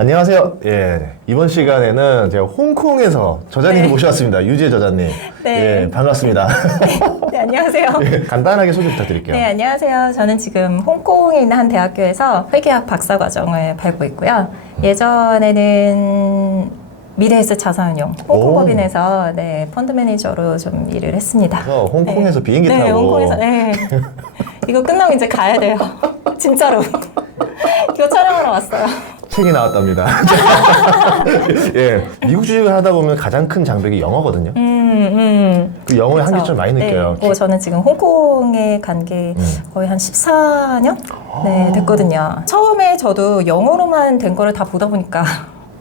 안녕하세요. 예, 이번 시간에는 제가 홍콩에서 저자님 네. 모셔왔습니다. 유지혜 저자님. 네. 예, 반갑습니다. 네, 안녕하세요. 예, 간단하게 소개 부탁드릴게요. 네, 안녕하세요. 저는 지금 홍콩에 있는 한 대학교에서 회계학 박사과정을 밟고 있고요. 예전에는 미래에셋 자산운용 홍콩법인에서 펀드 매니저로 좀 일을 했습니다. 그래서 홍콩에서 네. 비행기 네, 타고. 홍콩에서 이거 끝나면 이제 가야 돼요. 진짜로. 이거 촬영하러 왔어요. 책이 나왔답니다. 예, 미국 주식을 하다 보면 가장 큰 장벽이 영어거든요. 그 영어의 그렇죠. 한계점 많이 느껴요. 네. 저는 지금 홍콩에 간 게 거의 한 14년 됐거든요. 처음에 저도 영어로만 된 거를 다 보다 보니까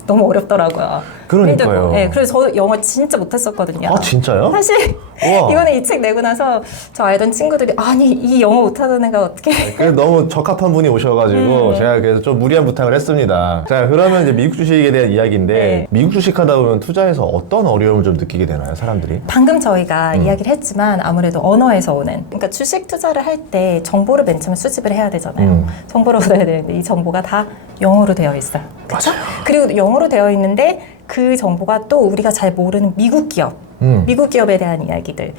너무 어렵더라고요. 그러니까요. 힘들고. 네, 그래서 저 영어 진짜 못했었거든요. 아, 진짜요? 사실 우와. 이번에 이 책 내고 나서 저 알던 친구들이 아니 이 영어 못하는 애가 어떻게 그래서 너무 적합한 분이 오셔가지고 제가 그래서 좀 무리한 부탁을 했습니다. 자, 그러면 이제 미국 주식에 대한 이야기인데 네. 미국 주식 하다 보면 투자에서 어떤 어려움을 좀 느끼게 되나요, 사람들이? 방금 저희가 이야기를 했지만 아무래도 언어에서 오는 그러니까 주식 투자를 할 때 정보를 맨 처음에 수집을 해야 되잖아요. 정보를 얻어야 되는데 이 정보가 다 영어로 되어 있어요. 그렇죠? 그리고 영어로 되어 있는데 그 정보가 또 우리가 잘 모르는 미국 기업 미국 기업에 대한 이야기들.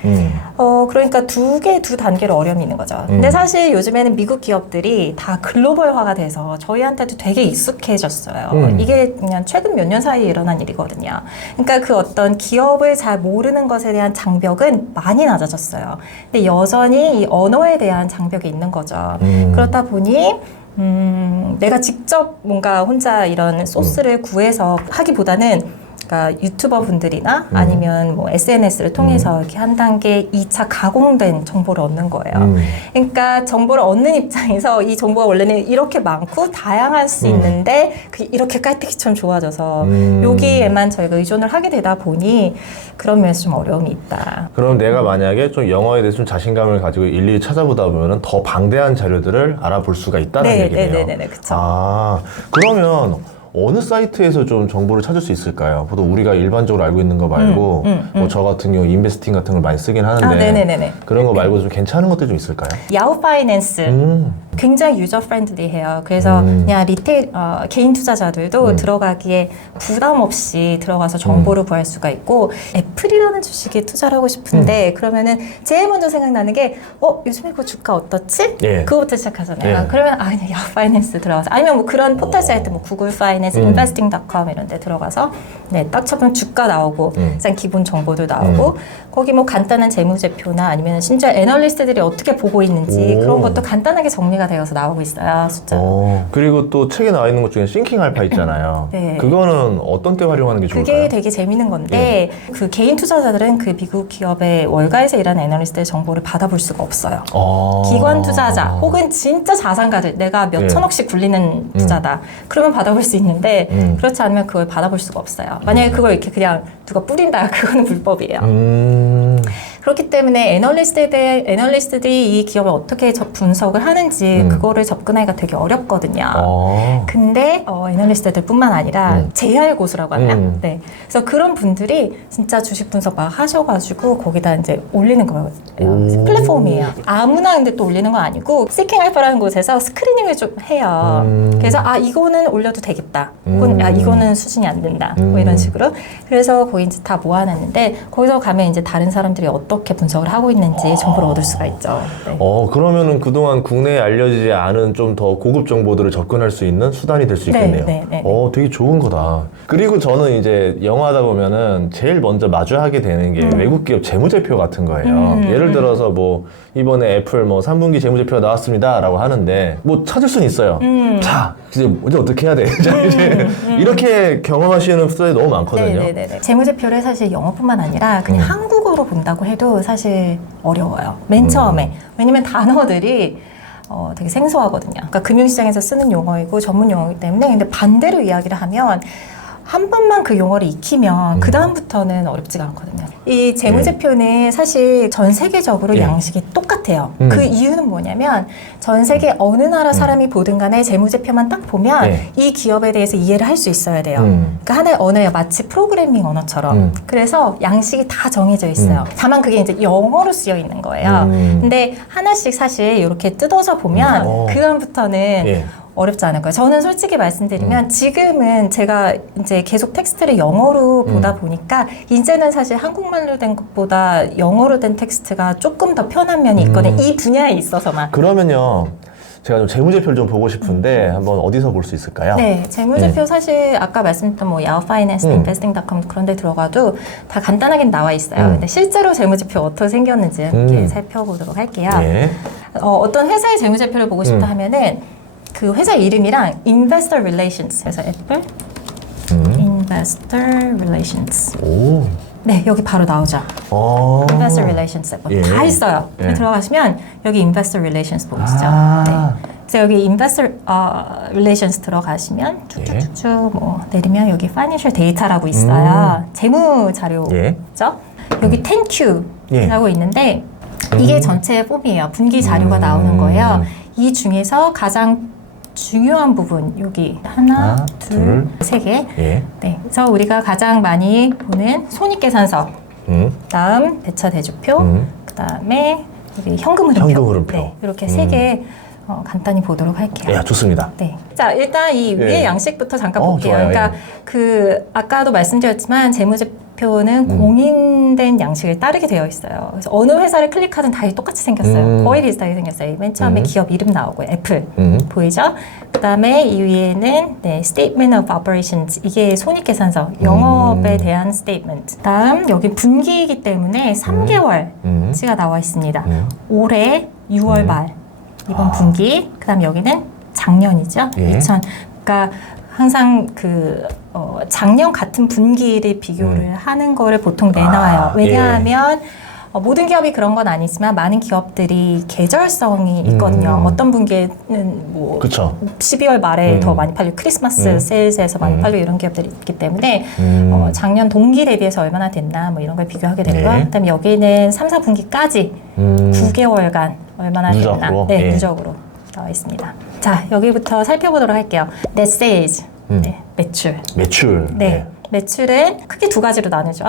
그러니까 두 단계로 어려움이 있는 거죠. 근데 사실 요즘에는 미국 기업들이 다 글로벌화가 돼서 저희한테도 되게 익숙해졌어요. 이게 그냥 최근 몇 년 사이에 일어난 일이거든요. 그러니까 그 어떤 기업을 잘 모르는 것에 대한 장벽은 많이 낮아졌어요. 근데 여전히 이 언어에 대한 장벽이 있는 거죠. 그렇다 보니 내가 직접 뭔가 혼자 이런 소스를 구해서 하기보다는 그러니까 유튜버 분들이나 아니면 뭐 SNS를 통해서 이렇게 한 단계 2차 가공된 정보를 얻는 거예요. 그러니까 정보를 얻는 입장에서 이 정보가 원래는 이렇게 많고 다양할 수 있는데 그게 이렇게 깔때기처럼 좋아져서 여기에만 저희가 의존을 하게 되다 보니 그런 면에서 좀 어려움이 있다. 그럼 내가 만약에 좀 영어에 대해서 좀 자신감을 가지고 일일이 찾아보다 보면은 더 방대한 자료들을 알아볼 수가 있다는 얘기네요. 네, 그렇죠. 아, 그러면 어느 사이트에서 좀 정보를 찾을 수 있을까요? 보통 우리가 일반적으로 알고 있는 거 말고 뭐 저 같은 경우 인베스팅 같은 걸 많이 쓰긴 하는데 네네네네. 그런 거 말고 좀 괜찮은 것들 좀 있을까요? 야후 파이낸스 굉장히 유저 프렌들리해요. 그래서 그냥 리테일 개인 투자자들도 들어가기에 부담 없이 들어가서 정보를 구할 수가 있고 애플이라는 주식에 투자를 하고 싶은데 그러면은 제일 먼저 생각나는 게 요즘에 그 주가 어떻지? 예. 그거부터 시작하잖아요. 예. 그러면 그냥 야후 파이낸스 들어가서 아니면 뭐 그런 포털 사이트 뭐 구글 파이낸스, investing.com 이런 데 들어가서 딱 쳐보면 주가 나오고 일단 기본 정보도 나오고 거기 뭐 간단한 재무제표나 아니면 심지어 애널리스트들이 어떻게 보고 있는지 그런 것도 간단하게 정리가 되어서 나오고 있어요. 숫자로. 그리고 또 책에 나와 있는 것 중에 싱킹 알파 있잖아요. 네. 그거는 어떤 때 활용하는 게 좋을까요? 그게 되게 재밌는 건데 그 개인 투자자들은 그 미국 기업의 월가에서 일하는 애널리스트의 정보를 받아볼 수가 없어요. 기관 투자자 혹은 진짜 자산가들 내가 몇 예. 천억씩 굴리는 투자다. 그러면 받아볼 수 있는데 그렇지 않으면 그걸 받아볼 수가 없어요. 만약에 그걸 이렇게 그냥 누가 뿌린다 그거는 불법이에요. 그렇기 때문에 애널리스트들이 이 기업을 어떻게 분석을 하는지 그거를 접근하기가 되게 어렵거든요. 근데 애널리스트들 뿐만 아니라 JR 고수라고 하나요? 네. 그래서 그런 분들이 진짜 주식 분석 막 하셔가지고 거기다 이제 올리는 거예요. 플랫폼이에요. 아무나 근데 또 올리는 건 아니고 시킹 알파라는 곳에서 스크리닝을 좀 해요. 그래서 이거는 올려도 되겠다. 혹은 이거는 수준이 안 된다. 뭐 이런 식으로. 그래서 거기 이제 다 모아놨는데 거기서 가면 이제 다른 사람들이 어떻게 분석을 하고 있는지 정보를 얻을 수가 있죠. 네. 그러면은 그동안 국내에 알려지지 않은 좀 더 고급 정보들을 접근할 수 있는 수단이 될 수 있겠네요. 네. 되게 좋은 거다. 그리고 저는 이제 영어 하다 보면은 제일 먼저 마주하게 되는 게 외국 기업 재무제표 같은 거예요. 예를 들어서 뭐 이번에 애플 뭐 3분기 재무제표가 나왔습니다 라고 하는데 뭐 찾을 수는 있어요. 자, 이제 어떻게 해야 돼? 자, 이제 이렇게 경험하시는 투자자들이 너무 많거든요. 네네네. 재무제표를 사실 영어뿐만 아니라 그냥 한국어로 본다고 해도 사실 어려워요. 맨 처음에. 왜냐면 단어들이 되게 생소하거든요. 그러니까 금융시장에서 쓰는 용어이고 전문 용어이기 때문에 근데 반대로 이야기를 하면 한 번만 그 용어를 익히면 그 다음부터는 어렵지가 않거든요. 이 재무제표는 사실 전 세계적으로 양식이 똑같아요. 그 이유는 뭐냐면 전 세계 어느 나라 사람이 보든 간에 재무제표만 딱 보면 이 기업에 대해서 이해를 할 수 있어야 돼요. 그러니까 하나의 언어예요. 마치 프로그래밍 언어처럼. 그래서 양식이 다 정해져 있어요. 다만 그게 이제 영어로 쓰여 있는 거예요. 근데 하나씩 사실 이렇게 뜯어서 보면 그 다음부터는 어렵지 않을 거예요. 저는 솔직히 말씀드리면 지금은 제가 이제 계속 텍스트를 영어로 보다 보니까 이제는 사실 한국말로 된 것보다 영어로 된 텍스트가 조금 더 편한 면이 있거든요. 이 분야에 있어서만. 그러면요. 제가 좀 재무제표를 좀 보고 싶은데 한번 어디서 볼 수 있을까요? 네, 재무제표 사실 아까 말씀드렸던 뭐 야후 파이낸스, investing.com 그런 데 들어가도 다 간단하게 나와 있어요. 근데 실제로 재무제표 어떻게 생겼는지 이렇게 살펴보도록 할게요. 예. 어떤 회사의 재무제표를 보고 싶다 하면은 그 회사 이름이랑 investor relations 그래서 애플 investor relations 오. 네, 여기 바로 나오죠. investor relations 예. 다 있어요. 예. 들어가시면 여기 investor relations 보이시죠? 아. 네. 그래서 여기 investor relations 들어가시면 쭉쭉쭉 뭐 내리면 여기 financial data라고 있어요. 재무 자료죠. 예. 여기 10Q라고 예. 있는데 이게 전체 폼이에요. 분기 자료가 나오는 거예요. 이 중에서 가장 중요한 부분 여기 하나, 둘, 세 개. 예. 네, 그래서 우리가 가장 많이 보는 손익계산서, 그다음 배차 대조표, 그다음에 여기 현금 흐름표. 현금 흐름표. 네, 이렇게 세 개 간단히 보도록 할게요. 예, 좋습니다. 네. 자, 일단 이 위의 예. 양식부터 잠깐 볼게요. 좋아요. 그러니까 그 아까도 말씀드렸지만 재무제표는 공인된 양식을 따르게 되어 있어요. 그래서 어느 회사를 클릭하든 다 똑같이 생겼어요. 거의 비슷하게 생겼어요. 맨 처음에 기업 이름 나오고 애플 보이죠? 그다음에 이 위에는 네, Statement of Operations 이게 손익계산서 영업에 대한 statement. 다음 여기 분기이기 때문에 3개월치가 나와 있습니다. 올해 6월 말 이번 분기, 그다음 여기는 작년이죠. 예. 그러니까 항상 작년 같은 분기를 비교를 하는 거를 보통 내놔요. 왜냐하면 모든 기업이 그런 건 아니지만 많은 기업들이 계절성이 있거든요. 어떤 분기에는 뭐 그쵸. 12월 말에 더 많이 팔리고 크리스마스 세일즈에서 많이 팔리고 이런 기업들이 있기 때문에 작년 동기 대비해서 얼마나 됐나 뭐 이런 걸 비교하게 되고요. 네. 그다음에 여기는 3, 4분기까지 9개월간 얼마나 누적으로? 됐나. 네, 예. 누적으로 나와 있습니다. 자, 여기부터 살펴보도록 할게요. Net sales, 네, 매출. 매출. 네, 매출은 크게 두 가지로 나누죠.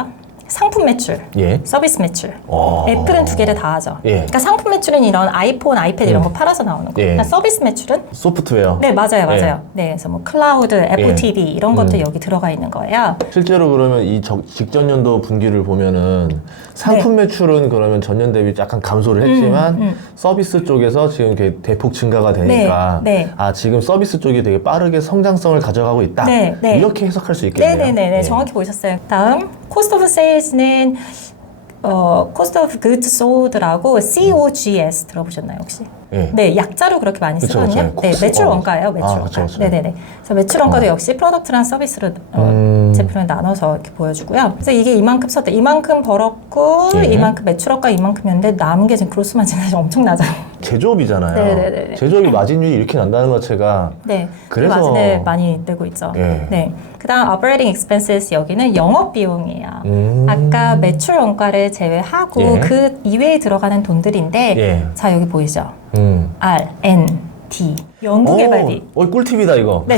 상품 매출, 예. 서비스 매출. 오. 애플은 두 개를 다 하죠. 예. 그러니까 상품 매출은 이런 아이폰, 아이패드 이런 거 팔아서 나오는 거예요. 예. 그러니까 서비스 매출은 소프트웨어. 네, 맞아요. 네, 그래서 뭐 클라우드, 애플 예. TV 이런 것도 여기 들어가 있는 거예요. 실제로 그러면 이 직전 연도 분기를 보면은 상품 매출은 그러면 전년 대비 약간 감소를 했지만 서비스 쪽에서 지금 이렇게 대폭 증가가 되니까 네, 네. 아 지금 서비스 쪽이 되게 빠르게 성장성을 가져가고 있다. 네, 네. 이렇게 해석할 수 있겠네요. 네네네, 예. 정확히 보셨어요. 다음 cost of sales는 cost of goods sold라고 COGS 들어보셨나요 혹시? 예. 네, 약자로 그렇게 많이 그쵸, 쓰거든요. 그쵸. 네, 코스- 매출 원가예요, 매출 아, 원가. 그쵸, 그쵸. 네네네. 그래서 매출 원가도 역시 프로덕트랑 서비스로 제품을 나눠서 이렇게 보여주고요. 그래서 이게 이만큼 썼다, 이만큼 벌었고 예. 이만큼 매출원가 이만큼이었는데 남은 게 지금 그로스 마진이 사실 엄청나잖아요. 제조업이잖아요. 네네네네. 제조업이 마진율이 이렇게 난다는 것 자체가 네, 그래서- 그 마진을 많이 내고 있죠. 예. 네, 그다음 operating expenses 여기는 영업 비용이에요. 아까 매출 원가를 제외하고 예. 그 이외에 들어가는 돈들인데 예. 자 여기 보이죠? R, N, D 연구개발비. 꿀팁이다 이거. 네.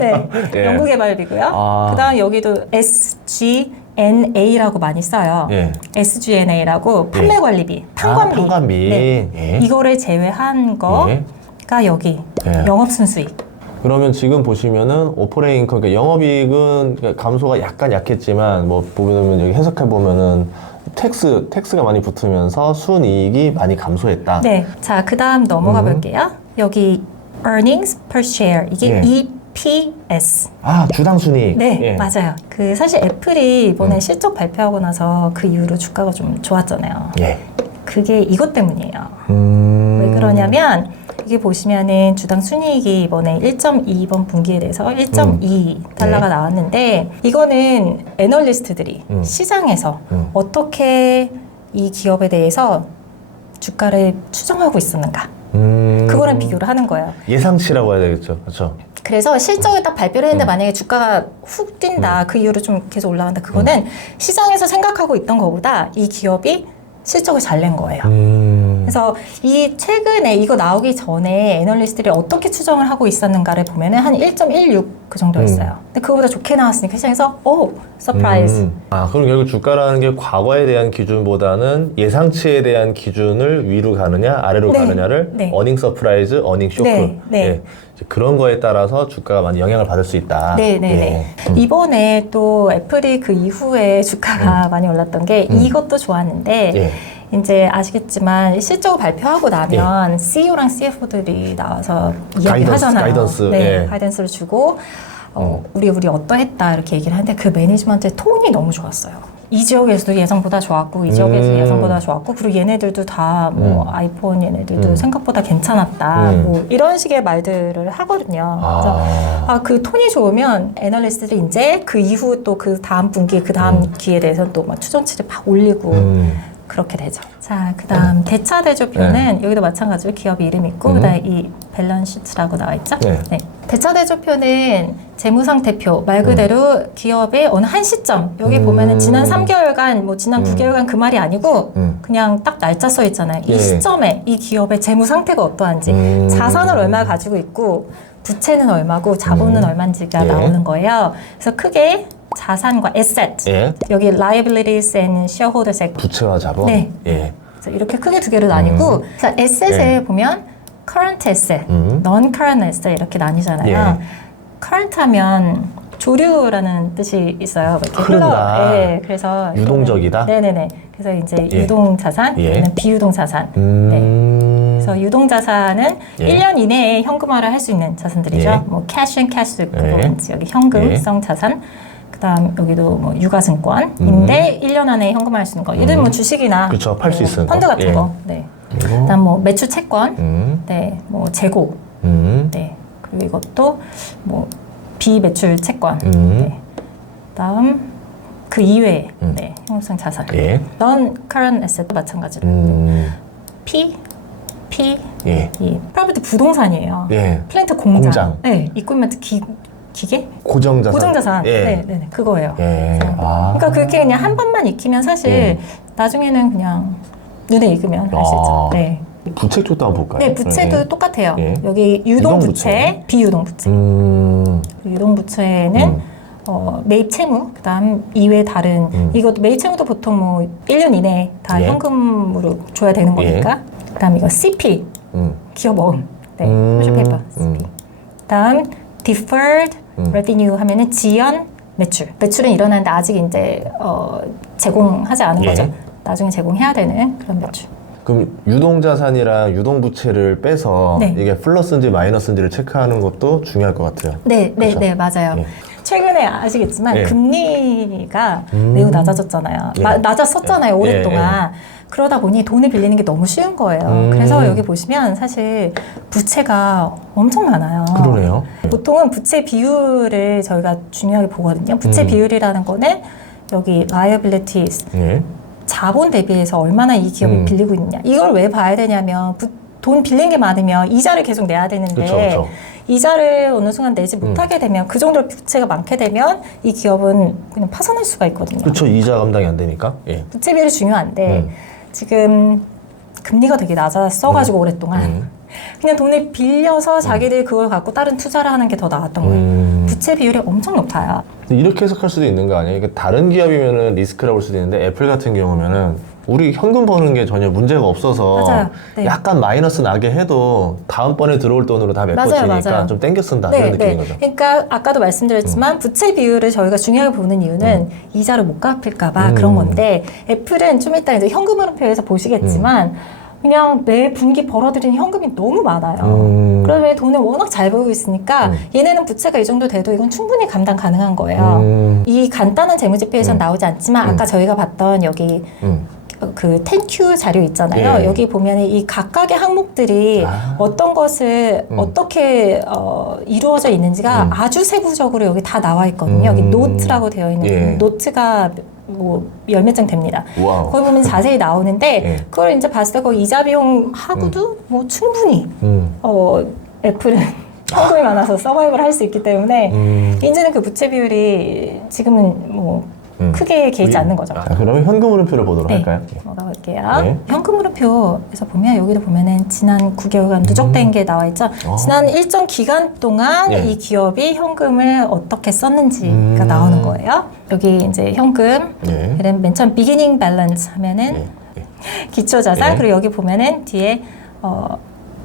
네, 예. 연구개발비고요. 아. 그다음 여기도 SG&A라고 많이 써요. 예. SG&A라고 판매관리비, 판관비. 판관비. 네. 예. 이거를 제외한 거가 여기 예. 영업순수익. 그러면 지금 보시면은 오퍼레인 인컴, 그러니까 영업이익은 감소가 약간 약했지만 뭐 보면 여기 해석해 보면은 텍스가 많이 붙으면서 순이익이 많이 감소했다. 네. 자, 그다음 넘어가 볼게요. 여기 earnings per share 이게 예. EPS. 아 주당 순이익. 네, 예. 맞아요. 그 사실 애플이 이번에 실적 발표하고 나서 그 이후로 주가가 좀 좋았잖아요. 예. 그게 이것 때문이에요. 왜 그러냐면 이게 보시면은 주당 순이익이 이번에 1.2번 분기에 대해서 1.2달러가 네. 나왔는데 이거는 애널리스트들이 시장에서 어떻게 이 기업에 대해서 주가를 추정하고 있었는가 그거랑 비교를 하는 거예요. 예상치라고 해야 되겠죠. 그렇죠. 그래서 실적을 딱 발표를 했는데 만약에 주가가 훅 뛴다 그 이후로 좀 계속 올라간다 그거는 시장에서 생각하고 있던 것보다 이 기업이 실적을 잘 낸 거예요. 그래서 이 최근에 이거 나오기 전에 애널리스트들이 어떻게 추정을 하고 있었는가를 보면은 한 1.16 그 정도였어요. 근데 그거보다 좋게 나왔으니까 시장에서 오 서프라이즈. 그럼 결국 주가라는 게 과거에 대한 기준보다는 예상치에 대한 기준을 위로 가느냐 아래로 네. 가느냐를 네. 어닝 서프라이즈, 어닝 쇼크 네. 네. 예. 이제 그런 거에 따라서 주가가 많이 영향을 받을 수 있다. 네네네. 이번에 또 애플이 그 이후에 주가가 많이 올랐던 게 이것도 좋았는데 예. 이제 아시겠지만 실적을 발표하고 나면 CEO랑 CFO들이 나와서 이야기를 하잖아요. 가이던스. 네, 예. 가이던스를 주고 우리 어떠했다 이렇게 얘기를 하는데 그 매니지먼트의 톤이 너무 좋았어요. 이 지역에서도 예상보다 좋았고 이 지역에서 예상보다 좋았고 그리고 얘네들도 다 뭐 아이폰 얘네들도 생각보다 괜찮았다 뭐 이런 식의 말들을 하거든요. 그래서 그 톤이 좋으면 애널리스트들이 이제 그 이후 또 그 다음 분기 그 다음 기회에 대해서 또 막 추정치를 막 올리고 그렇게 되죠. 자, 그다음 대차 대조표는 여기도 마찬가지로 기업 이름 있고 그다음에 이 밸런스 시트라고 나와 있죠. 네. 대차 대조표는 재무상태표 말 그대로 기업의 어느 한 시점 여기 보면은 지난 3개월간 뭐 지난 9개월간 그 말이 아니고 그냥 딱 날짜 써 있잖아요. 이 예. 시점에 이 기업의 재무 상태가 어떠한지 자산을 얼마 가지고 있고 부채는 얼마고 자본은 얼마인지가 예. 나오는 거예요. 그래서 크게 자산과 asset 예. 여기 liabilities and shareholders equity 부채와 자본. 네. 예. 그래서 이렇게 크게 두 개로 나뉘고 그래서 asset에 예. 보면 current asset, non-current asset 이렇게 나뉘잖아요. 예. current 하면 조류라는 뜻이 있어요. 이렇게 흐른다. 예, 그래서 유동적이다? 네네네. 그래서 이제 예. 유동 자산, 예. 얘는 비유동 자산. 네. 그래서 유동 자산은 예. 1년 이내에 현금화를 할 수 있는 자산들이죠. 예. 뭐 cash and cash 예. 여기 현금성 자산. 그다음 여기도 뭐 유가증권인데 1년 안에 현금화할 수 있는 거. 이런 뭐 주식이나 그쵸, 팔 수 뭐 있는 펀드 거. 같은 예. 거. 네. 그리고 그다음 뭐 매출 채권. 음. 네. 뭐 재고. 네. 그리고 이것도 뭐 비매출 채권. 네. 그다음 그 이외에 네. 현금성 자산. 예. non current asset도 마찬가지로. P 예. 이 프라이빗 부동산이에요. 예. 플랜트 공장. 공장. 네. 이퀄리먼트 기계? 고정자산. 고정자산. 예. 네, 그거예요. 예. 그러니까 그렇게 그냥 한 번만 익히면 사실 예. 나중에는 그냥 눈에 익으면 할 수 있죠. 네. 부채 쪽도 한번 볼까요? 네, 부채도 예. 똑같아요. 예. 여기 유동 부채, 비유동 부채. 유동 부채는 매입 채무, 그다음 이외 다른 이것도 매입 채무도 보통 뭐 1년 이내에 다 예. 현금으로 줘야 되는 거니까. 그다음 이거 CP, 기업 어음, 네, 컴mercial paper, CP. 그다음 deferred revenue 하면은 지연 매출. 매출은 일어나는데 아직 이제 제공하지 않은 예. 거죠. 나중에 제공해야 되는 그런 매출. 그럼 유동자산이랑 유동부채를 빼서 네. 이게 플러스인지 마이너스인지를 체크하는 것도 중요할 것 같아요. 네, 그렇죠? 네, 맞아요. 예. 최근에 아시겠지만 예. 금리가 매우 낮아졌잖아요. 예. 낮았었잖아요, 예. 오랫동안. 그러다 보니 돈을 빌리는 게 너무 쉬운 거예요. 그래서 여기 보시면 사실 부채가 엄청 많아요. 그러네요. 보통은 부채 비율을 저희가 중요하게 보거든요. 부채 비율이라는 거는 여기 liabilities, 예. 자본 대비해서 얼마나 이 기업이 빌리고 있느냐. 이걸 왜 봐야 되냐면 돈 빌린 게 많으면 이자를 계속 내야 되는데 그쵸. 이자를 어느 순간 내지 못하게 되면 그 정도로 부채가 많게 되면 이 기업은 그냥 파산할 수가 있거든요. 그렇죠. 이자 감당이 안 되니까. 예. 부채 비율이 중요한데 지금 금리가 되게 낮았어가지고 오랫동안 그냥 돈을 빌려서 자기들이 그걸 갖고 다른 투자를 하는 게 더 나았던 거예요. 부채 비율이 엄청 높아요. 근데 이렇게 해석할 수도 있는 거 아니에요? 그러니까 다른 기업이면은 리스크라고 볼 수도 있는데 애플 같은 경우면은 우리 현금 버는 게 전혀 문제가 없어서 맞아요. 네. 약간 마이너스 나게 해도 다음번에 들어올 돈으로 다 메꿔지니까 맞아요. 좀 땡겨 쓴다 그런 느낌인 거죠. 그러니까 아까도 말씀드렸지만 부채 비율을 저희가 중요하게 보는 이유는 이자를 못 갚을까봐 그런 건데 애플은 좀 이따 이제 현금 흐름표에서 보시겠지만 그냥 매 분기 벌어들이는 현금이 너무 많아요. 그러면 돈을 워낙 잘 벌고 있으니까 얘네는 부채가 이 정도 돼도 이건 충분히 감당 가능한 거예요. 이 간단한 재무제표에서는 나오지 않지만 아까 저희가 봤던 여기 그 10Q 자료 있잖아요. 예. 여기 보면 이 각각의 항목들이 어떤 것을 어떻게 이루어져 있는지가 아주 세부적으로 여기 다 나와 있거든요. 여기 노트라고 되어 있는 예. 노트가 뭐 열 몇 장 됩니다. 와우. 거기 보면 자세히 나오는데 예. 그걸 이제 봤을 때 거기 이자 비용 하고도 뭐 충분히 애플은 현금이 많아서 서바이벌 할 수 있기 때문에 이제는 그 부채 비율이 지금은 뭐 크게 개의치 않는 거죠. 자, 그러면 현금 흐름표를 보도록 네. 할까요? 넘어가 볼게요. 알려드릴게요. 네. 현금 흐름표에서 보면 여기도 보면은 지난 9개월간 누적된 게 나와 있죠. 지난 일정 기간 동안 네. 이 기업이 현금을 어떻게 썼는지가 나오는 거예요. 여기 이제 현금, 네. 그다음 맨 처음 beginning balance 하면은 네. 기초 자산, 네. 그리고 여기 보면은 뒤에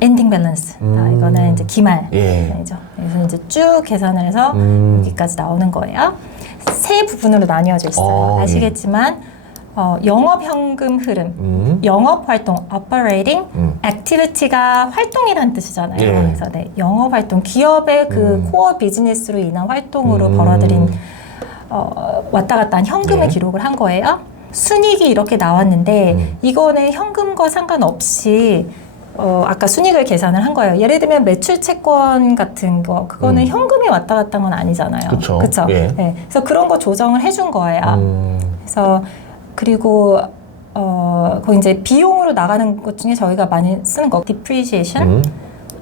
엔딩 밸런스. 이거는 이제 기말 예. 계산이죠. 그래서 이제 쭉 계산을 해서 여기까지 나오는 거예요. 세 부분으로 나뉘어져 있어요. 아시겠지만 영업 현금 흐름, 영업 활동 (operating) activity가 활동이라는 뜻이잖아요. 예. 그래서 네, 영업 활동, 기업의 그 코어 비즈니스로 인한 활동으로 벌어들인 왔다 갔다 한 현금을 예. 기록을 한 거예요. 순이익이 이렇게 나왔는데 이거는 현금과 상관없이 아까 순이익을 계산을 한 거예요. 예를 들면 매출 채권 같은 거, 그거는 현금이 왔다 갔다 한 건 아니잖아요. 그쵸. 그쵸? 예. 네. 그래서 그런 거 조정을 해준 거예요. 그래서 그리고 거기 이제 비용으로 나가는 것 중에 저희가 많이 쓰는 거 depreciation,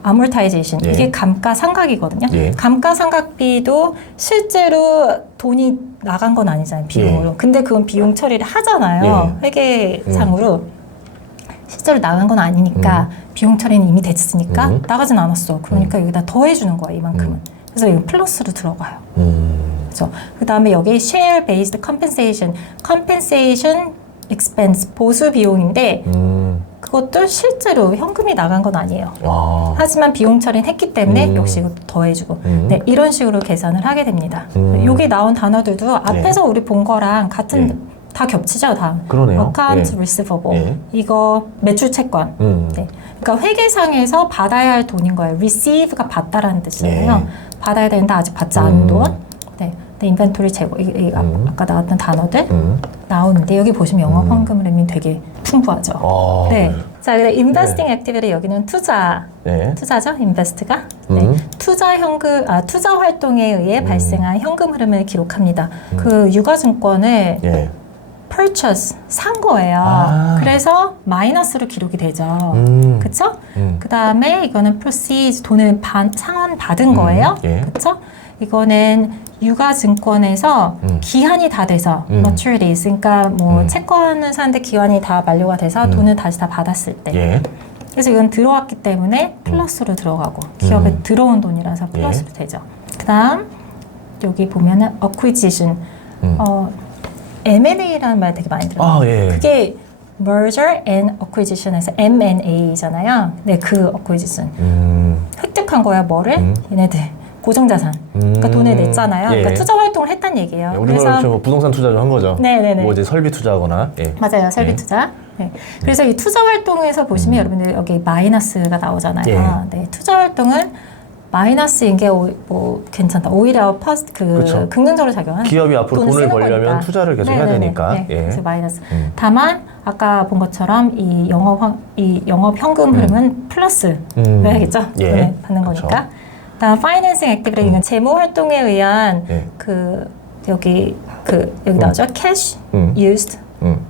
amortization 예. 이게 감가상각이거든요. 예. 감가상각비도 실제로 돈이 나간 건 아니잖아요, 비용으로. 예. 근데 그건 비용 처리를 하잖아요, 회계상으로. 실제로 나간 건 아니니까 비용 처리는 이미 됐으니까 나가진 않았어. 그러니까 여기다 더해주는 거야, 이만큼은. 그래서 이건 플러스로 들어가요. 그렇죠. 그 다음에 여기 share based compensation expense 보수 비용인데 그것도 실제로 현금이 나간 건 아니에요. 와. 하지만 비용 처리는 했기 때문에 역시 이것도 더해주고 네, 이런 식으로 계산을 하게 됩니다. 여기 나온 단어들도 앞에서 우리 본 거랑 같은 다 겹치죠, 다. 그러네요. account 예. receivable. 예. 이거 매출 채권. 네. 그러니까 회계상에서 받아야 할 돈인 거예요. receive가 받다라는 뜻이에요. 받아야 되는데 아직 받지 않은 돈. 네. 근데 인벤토리 재고. 이게 아까 나왔던 단어들 나오는데 여기 보시면 영업 현금 흐름이 되게 풍부하죠. 네. 자, 근데 investing activity 여기는 투자. 네. 투자죠, invest가. 네. 투자 활동에 의해 발생한 현금 흐름을 기록합니다. 그 유가증권을 예. purchase 산 거예요. 그래서 마이너스로 기록이 되죠. 그쵸? 그 다음에 이거는 proceeds 돈을 상환 받은 거예요. 예. 그쵸? 이거는 유가증권에서 기한이 다 돼서 maturities, 그러니까 뭐 채권을 사는데 기한이 다 만료가 돼서 돈을 다시 다 받았을 때. 예. 그래서 이건 들어왔기 때문에 플러스로 들어가고 기업에 들어온 돈이라서 플러스로 되죠. 그 다음 여기 보면은 acquisition, M&A라는 말 되게 많이 들어요. 아, 예. 그게 merger and acquisition에서 M&A잖아요. 네, 그 acquisition. 획득한 거야, 뭐를? 얘네들. 고정자산. 그러니까 돈을 냈잖아요. 예. 그러니까 투자 활동을 했다는 얘기예요. 우리말로 좀 부동산 투자 좀 한 거죠. 네네네. 뭐 이제 설비 투자하거나. 예. 맞아요. 설비 예. 투자. 네. 그래서 이 투자 활동에서 보시면 여러분들 여기 마이너스가 나오잖아요. 예. 네. 투자 활동은 마이너스인 게 뭐 괜찮다. 오히려 그쵸. 긍정적으로 작용하는. 기업이 앞으로 돈을 쓰는 벌려면 거니까. 투자를 계속 해야 네네네. 되니까. 네. 예. 그래서 마이너스. 다만 아까 본 것처럼 이 영업 현금 흐름은 플러스로 해야겠죠. 예. 돈을 받는 그쵸. 거니까. 다음 financing activity 이건 재무 활동에 의한 예. 여기 나오죠. cash used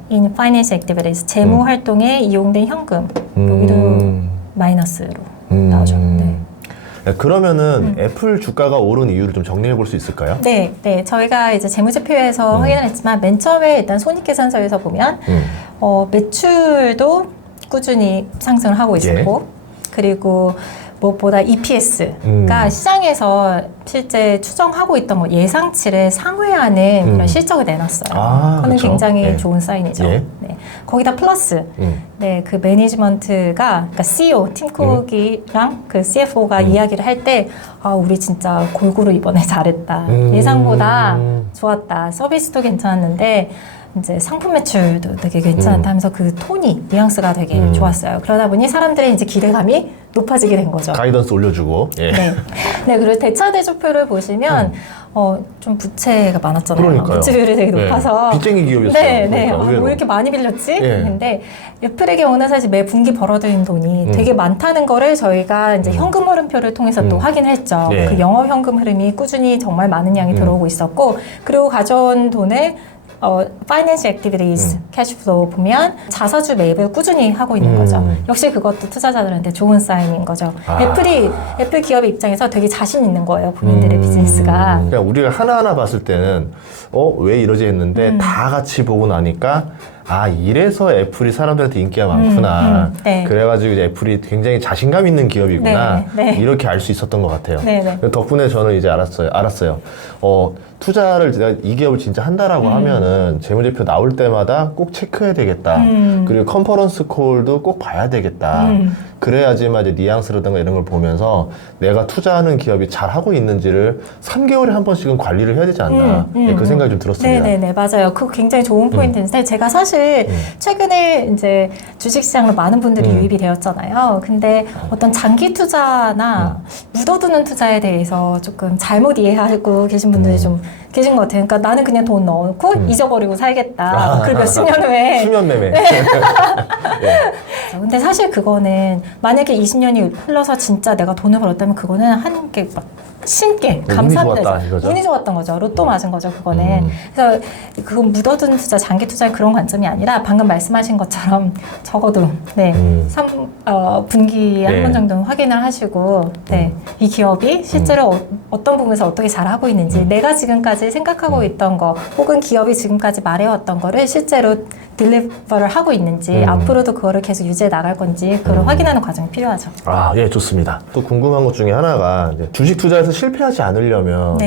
in finance activities. 재무 활동에 이용된 현금. 여기도 마이너스로 나오죠. 네. 야, 그러면은 애플 주가가 오른 이유를 좀 정리해 볼 수 있을까요? 네, 네. 저희가 이제 재무제표에서 확인을 했지만 맨 처음에 일단 손익계산서에서 보면 매출도 꾸준히 상승을 하고 있었고 그리고 무엇보다 EPS가 시장에서 실제 추정하고 있던 뭐 예상치를 상회하는 그런 실적을 내놨어요. 그거는 그쵸. 굉장히 예. 좋은 사인이죠. 예. 네. 거기다 플러스, 네, 그 매니지먼트가, 그러니까 CEO, 팀쿡이랑 그 CFO가 이야기를 할 때, 우리 진짜 골고루 이번에 잘했다. 예상보다 좋았다. 서비스도 괜찮았는데, 이제 상품 매출도 되게 괜찮다 하면서 그 톤이, 뉘앙스가 되게 좋았어요. 그러다 보니 사람들의 이제 기대감이 높아지게 된 거죠. 가이던스 올려주고. 예. 네. 네, 그리고 대차대조표를 보시면, 좀 부채가 많았잖아요. 그러니까요. 부채율이 되게 네. 높아서. 빚쟁이 기업이었어요. 네, 네. 그러니까 의외로. 왜 이렇게 많이 빌렸지? 예. 근데 애플의 경우는 사실 매 분기 벌어들인 돈이 되게 많다는 거를 저희가 이제 현금 흐름표를 통해서 또 확인했죠. 예. 그 영업 현금 흐름이 꾸준히 정말 많은 양이 들어오고 있었고, 그리고 가져온 돈을 파이낸셜 액티비티즈 캐시플로우 보면 자사주 매입을 꾸준히 하고 있는 거죠. 역시 그것도 투자자들한테 좋은 사인인 거죠. 애플 기업의 입장에서 되게 자신 있는 거예요. 본인들의 비즈니스가. 그냥 우리가 하나하나 봤을 때는 왜 이러지 했는데 다 같이 보고 나니까 아, 이래서 애플이 사람들한테 인기가 많구나. 네. 그래가지고 이제 애플이 굉장히 자신감 있는 기업이구나. 네. 이렇게 알 수 있었던 것 같아요. 네. 덕분에 저는 이제 알았어요. 투자를 내가 이 기업을 진짜 한다라고 하면은 재무제표 나올 때마다 꼭 체크해야 되겠다. 그리고 컨퍼런스 콜도 꼭 봐야 되겠다. 그래야지만 이제 뉘앙스라든가 이런 걸 보면서 내가 투자하는 기업이 잘 하고 있는지를 3개월에 한 번씩은 관리를 해야 되지 않나. 그 생각이 좀 들었습니다. 네네네, 맞아요. 그거 굉장히 좋은 포인트인데, 제가 사실 최근에 이제 주식시장으로 많은 분들이 유입이 되었잖아요. 근데 어떤 장기 투자나 묻어두는 투자에 대해서 조금 잘못 이해하고 계신 분들이 좀 계신 것 같아요. 그러니까 나는 그냥 돈 넣고 잊어버리고 살겠다. 그리고 몇십 년 후에. 수면 매매. 네. 근데 사실 그거는 만약에 20년이 흘러서 진짜 내가 돈을 벌었다면 그거는 한 게 막 신께 감사합니다. 좋았다, 이거죠? 운이 좋았던 거죠. 로또 맞은 거죠, 그거는. 그래서 그건 묻어두는 투자, 장기 투자의 그런 관점이 아니라 방금 말씀하신 것처럼 적어도 분기에 한 번 정도는 확인을 하시고 이 기업이 실제로 어떤 부분에서 어떻게 잘하고 있는지 내가 지금까지 생각하고 있던 거 혹은 기업이 지금까지 말해왔던 거를 실제로 딜리버를 하고 있는지 앞으로도 그거를 계속 유지해 나갈 건지 그걸 확인하는 과정이 필요하죠. 아, 예, 좋습니다. 또 궁금한 것 중에 하나가 이제 주식 투자에서 실패하지 않으려면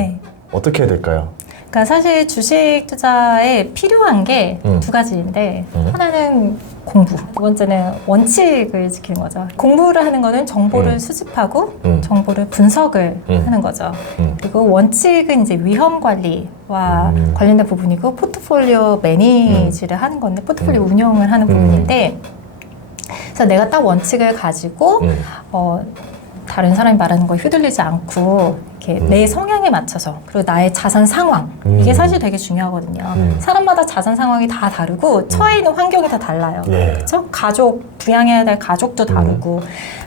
어떻게 해야 될까요? 그러니까 사실 주식 투자에 필요한 게 두 가지인데 하나는 공부, 두 번째는 원칙을 지키는 거죠. 공부를 하는 거는 정보를 수집하고 정보를 분석을 하는 거죠. 그리고 원칙은 이제 위험 관리와 관련된 부분이고 포트폴리오 매니지를 하는 건데 포트폴리오 운영을 하는 부분인데 그래서 내가 딱 원칙을 가지고 다른 사람이 말하는 거에 휘둘리지 않고 이렇게 내 성향에 맞춰서 그리고 나의 자산 상황 이게 사실 되게 중요하거든요. 사람마다 자산 상황이 다 다르고 처해 있는 환경이 다 달라요. 그렇죠? 가족 부양해야 될 가족도 다르고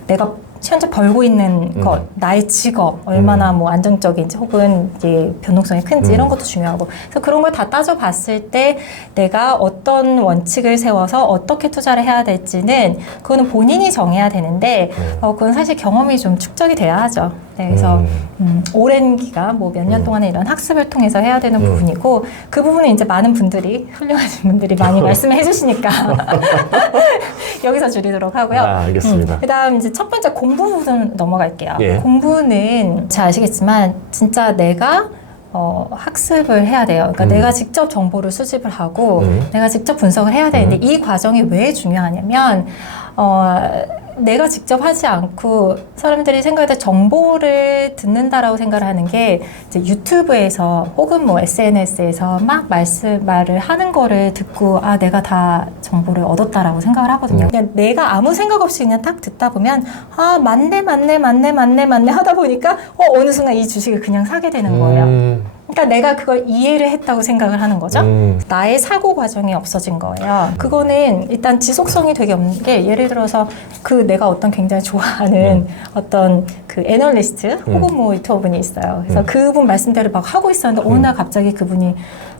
내가 현재 벌고 있는 것, 나의 직업 얼마나 뭐 안정적인지 혹은 이게 변동성이 큰지 이런 것도 중요하고 그래서 그런 걸 다 따져봤을 때 내가 어떤 원칙을 세워서 어떻게 투자를 해야 될지는 그거는 본인이 정해야 되는데 그건 사실 경험이 좀 축적이 돼야 하죠. 그래서 오랜 기간 뭐 몇 년 동안의 이런 학습을 통해서 해야 되는 부분이고 그 부분은 이제 많은 분들이 훌륭하신 분들이 많이 말씀해 주시니까 여기서 줄이도록 하고요. 알겠습니다. 그다음 이제 첫 번째 공부 부분 넘어갈게요. 예. 공부는 잘 아시겠지만 진짜 내가 학습을 해야 돼요. 그러니까 내가 직접 정보를 수집을 하고 내가 직접 분석을 해야 되는데 이 과정이 왜 중요하냐면 내가 직접 하지 않고 사람들이 생각할 때 정보를 듣는다라고 생각을 하는 게 이제 유튜브에서 혹은 뭐 SNS에서 막 말을 하는 거를 듣고 아 내가 다 정보를 얻었다라고 생각을 하거든요. 그냥 내가 아무 생각 없이 그냥 딱 듣다 보면 아 맞네 하다 보니까 어느 순간 이 주식을 그냥 사게 되는 거예요. 그러니까 내가 그걸 이해를 했다고 생각을 하는 거죠. 나의 사고 과정이 없어진 거예요. 그거는 일단 지속성이 되게 없는 게 예를 들어서 그 내가 어떤 굉장히 좋아하는 어떤 그 애널리스트 혹은 뭐 유튜버분이 있어요. 그래서 그분 말씀대로 막 하고 있었는데 어느 날 갑자기 그분이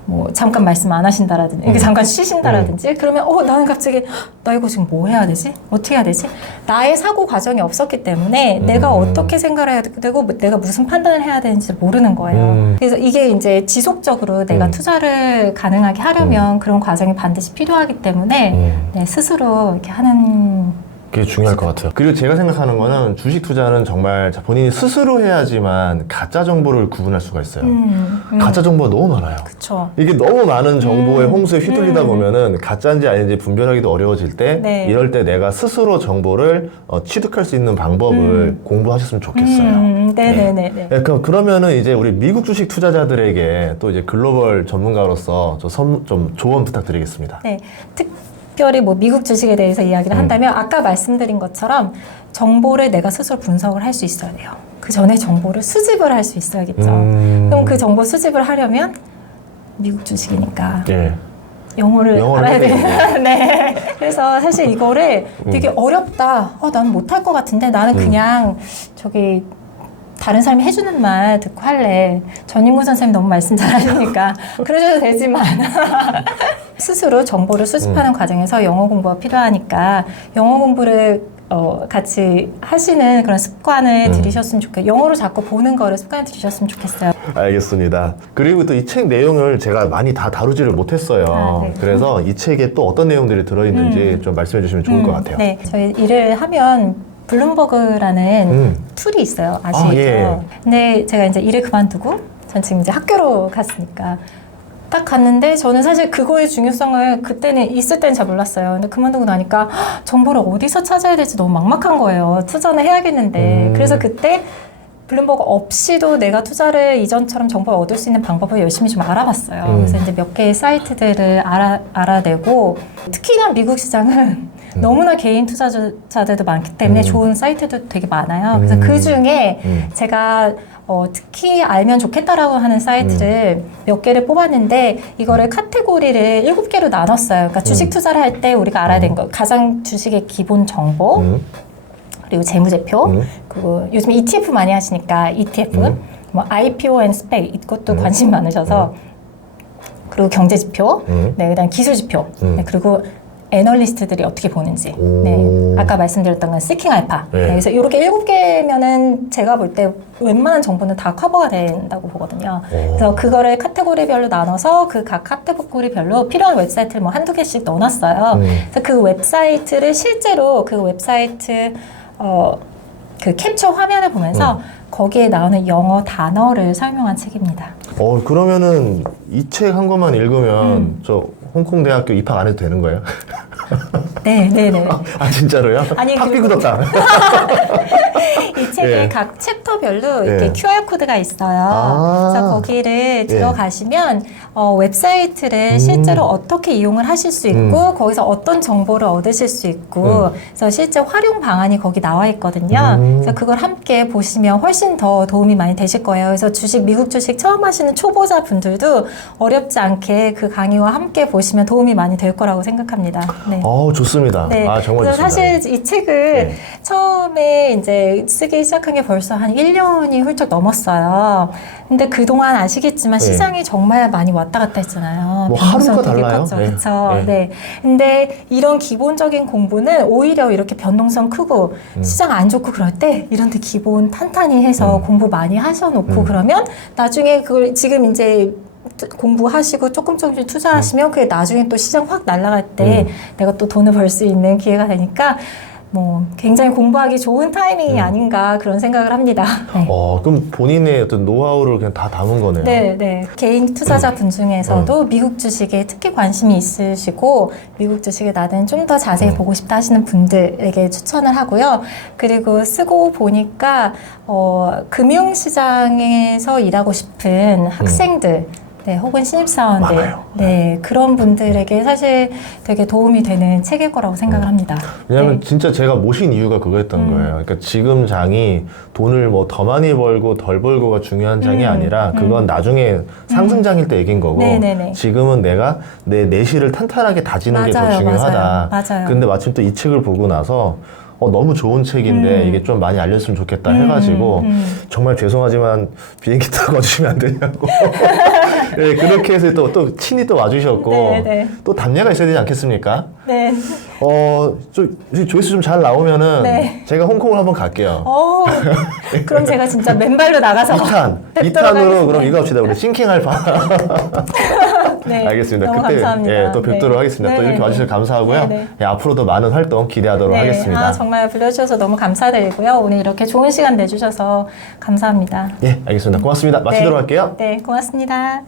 뭐 잠깐 말씀 안 하신다라든지 이렇게 잠깐 쉬신다라든지 그러면 나는 갑자기 나 이거 지금 뭐 해야 되지? 어떻게 해야 되지? 나의 사고 과정이 없었기 때문에 내가 어떻게 생각을 해야 되고 내가 무슨 판단을 해야 되는지 모르는 거예요. 그래서 이게 이제 지속적으로 내가 투자를 가능하게 하려면 그런 과정이 반드시 필요하기 때문에 스스로 이렇게 하는 그게 중요할 것 같아요. 그리고 제가 생각하는 거는 주식 투자는 정말 본인이 스스로 해야지만 가짜 정보를 구분할 수가 있어요. 가짜 정보가 너무 많아요. 그쵸. 이게 너무 많은 정보의 홍수에 휘둘리다 보면은 가짜인지 아닌지 분별하기도 어려워질 때 이럴 때 내가 스스로 정보를 취득할 수 있는 방법을 공부하셨으면 좋겠어요. 네네네. 그러면은 이제 우리 미국 주식 투자자들에게 또 이제 글로벌 전문가로서 좀 조언 부탁드리겠습니다. 네. 특별히 뭐 미국 주식에 대해서 이야기를 한다면 아까 말씀드린 것처럼 정보를 내가 스스로 분석을 할 수 있어야 돼요. 그 전에 정보를 수집을 할 수 있어야겠죠. 그럼 그 정보 수집을 하려면 미국 주식이니까 영어를 알아야 돼요. 네. 그래서 사실 이거를 되게 어렵다. 난 못할 것 같은데 나는 그냥 저기 다른 사람이 해주는 말 듣고 할래. 전인구 선생님 너무 말씀 잘하시니까 그러셔도 되지만 스스로 정보를 수집하는 과정에서 영어 공부가 필요하니까 영어 공부를 같이 하시는 그런 습관을 들이셨으면 좋겠어요. 영어로 자꾸 보는 거를 습관을 들이셨으면 좋겠어요. 알겠습니다. 그리고 또 이 책 내용을 제가 많이 다 다루지를 못했어요. 아, 네. 그래서 이 책에 또 어떤 내용들이 들어있는지 좀 말씀해 주시면 좋을 것 같아요. 네, 저희 일을 하면 블룸버그라는 툴이 있어요. 아시죠? 아, 예. 근데 제가 이제 일을 그만두고 전 지금 이제 학교로 갔으니까 딱 갔는데 저는 사실 그거의 중요성을 그때는 있을 때는 잘 몰랐어요. 근데 그만두고 나니까 헉, 정보를 어디서 찾아야 될지 너무 막막한 거예요. 투자는 해야겠는데. 그래서 그때 블룸버그 없이도 내가 투자를 이전처럼 정보를 얻을 수 있는 방법을 열심히 좀 알아봤어요. 그래서 이제 몇 개의 사이트들을 알아내고 특히나 미국 시장은 너무나 개인 투자자들도 많기 때문에 좋은 사이트도 되게 많아요. 그래서 그 중에 제가 특히 알면 좋겠다라고 하는 사이트를 몇 개를 뽑았는데 이거를 카테고리를 7개로 나눴어요. 그러니까 주식 투자를 할 때 우리가 알아야 되는 거 가장 주식의 기본 정보 그리고 재무제표 그리고 요즘 ETF 많이 하시니까 ETF 뭐 IPO and SPAC 이것도 관심 많으셔서 그리고 경제지표 네, 그다음 기술지표 네, 그리고 애널리스트들이 어떻게 보는지 네, 아까 말씀드렸던 건 시킹 알파 네. 네, 그래서 이렇게 7개면은 제가 볼 때 웬만한 정보는 다 커버가 된다고 보거든요. 그래서 그거를 카테고리별로 나눠서 그 각 카테고리별로 필요한 웹사이트를 뭐 한두 개씩 넣어놨어요. 그래서 그 웹사이트를 실제로 그 웹사이트 그 캡처 화면을 보면서 거기에 나오는 영어 단어를 설명한 책입니다. 그러면은 이 책 한 권만 읽으면 저 홍콩 대학교 입학 안 해도 되는 거예요? 네. 아 진짜로요? 아니, 학비 굳었다. 이 책에 예. 각 챕터별로 이렇게 예. QR코드가 있어요. 아. 그래서 거기를 들어가시면 웹사이트를 실제로 어떻게 이용을 하실 수 있고 거기서 어떤 정보를 얻으실 수 있고 그래서 실제 활용 방안이 거기 나와 있거든요. 그래서 그걸 함께 보시면 훨씬 더 도움이 많이 되실 거예요. 그래서 미국 주식 처음 하시는 초보자 분들도 어렵지 않게 그 강의와 함께 보시면 도움이 많이 될 거라고 생각합니다. 네. 좋습니다. 네. 아, 정말 그래서 좋습니다. 사실 이 책을 처음에 이제 쓰기 시작한 게 벌써 한 1년이 훌쩍 넘었어요. 근데 그동안 아시겠지만 시장이 정말 많이 왔다 갔다 했잖아요. 뭐 하루가 변동성이 되게 달라요. 컸죠. 네. 그쵸? 네. 네. 근데 이런 기본적인 공부는 오히려 이렇게 변동성 크고 시장 안 좋고 그럴 때 이런 데 기본 탄탄히 해서 공부 많이 하셔놓고 그러면 나중에 그걸 지금 이제 공부하시고 조금씩 투자하시면 그게 나중에 또 시장 확 날아갈 때 내가 또 돈을 벌 수 있는 기회가 되니까 뭐 굉장히 공부하기 좋은 타이밍이 아닌가 그런 생각을 합니다. 네. 그럼 본인의 어떤 노하우를 그냥 다 담은 거네요. 네. 개인 투자자분 중에서도 미국 주식에 특히 관심이 있으시고 미국 주식에 나는 좀 더 자세히 보고 싶다 하시는 분들에게 추천을 하고요. 그리고 쓰고 보니까 금융시장에서 일하고 싶은 학생들 네, 혹은 신입사원들, 많아요. 네, 그런 분들에게 사실 되게 도움이 되는 책일 거라고 생각을 합니다. 왜냐면 네. 진짜 제가 모신 이유가 그거였던 거예요. 그러니까 지금 장이 돈을 뭐 더 많이 벌고 덜 벌고가 중요한 장이 아니라 그건 나중에 상승장일 때 얘기인 거고 네네네. 지금은 내가 내 내실을 탄탄하게 다지는 게 더 맞아요, 중요하다. 맞아요. 근데 마침 또 이 책을 보고 나서 너무 좋은 책인데 이게 좀 많이 알렸으면 좋겠다 해가지고 정말 죄송하지만 비행기 타고 와주시면 안 되냐고 네, 그렇게 해서 또 친히 또 와주셨고 네. 또 답례가 있어야 되지 않겠습니까? 네. 조회수 좀 잘 나오면은 네. 제가 홍콩을 한번 갈게요. 그럼 제가 진짜 맨발로 나가서 2탄으로 그럼 이거 합시다. 우리 싱킹 알파. 네. 알겠습니다. 너무 그때 감사합니다. 또 뵙도록 네. 하겠습니다. 또 네. 이렇게 와주셔서 감사하고요. 네. 예, 앞으로도 많은 활동 기대하도록 하겠습니다. 정말 불러주셔서 너무 감사드리고요. 오늘 이렇게 좋은 시간 내주셔서 감사합니다. 예, 알겠습니다. 고맙습니다. 마치도록 할게요. 네, 고맙습니다.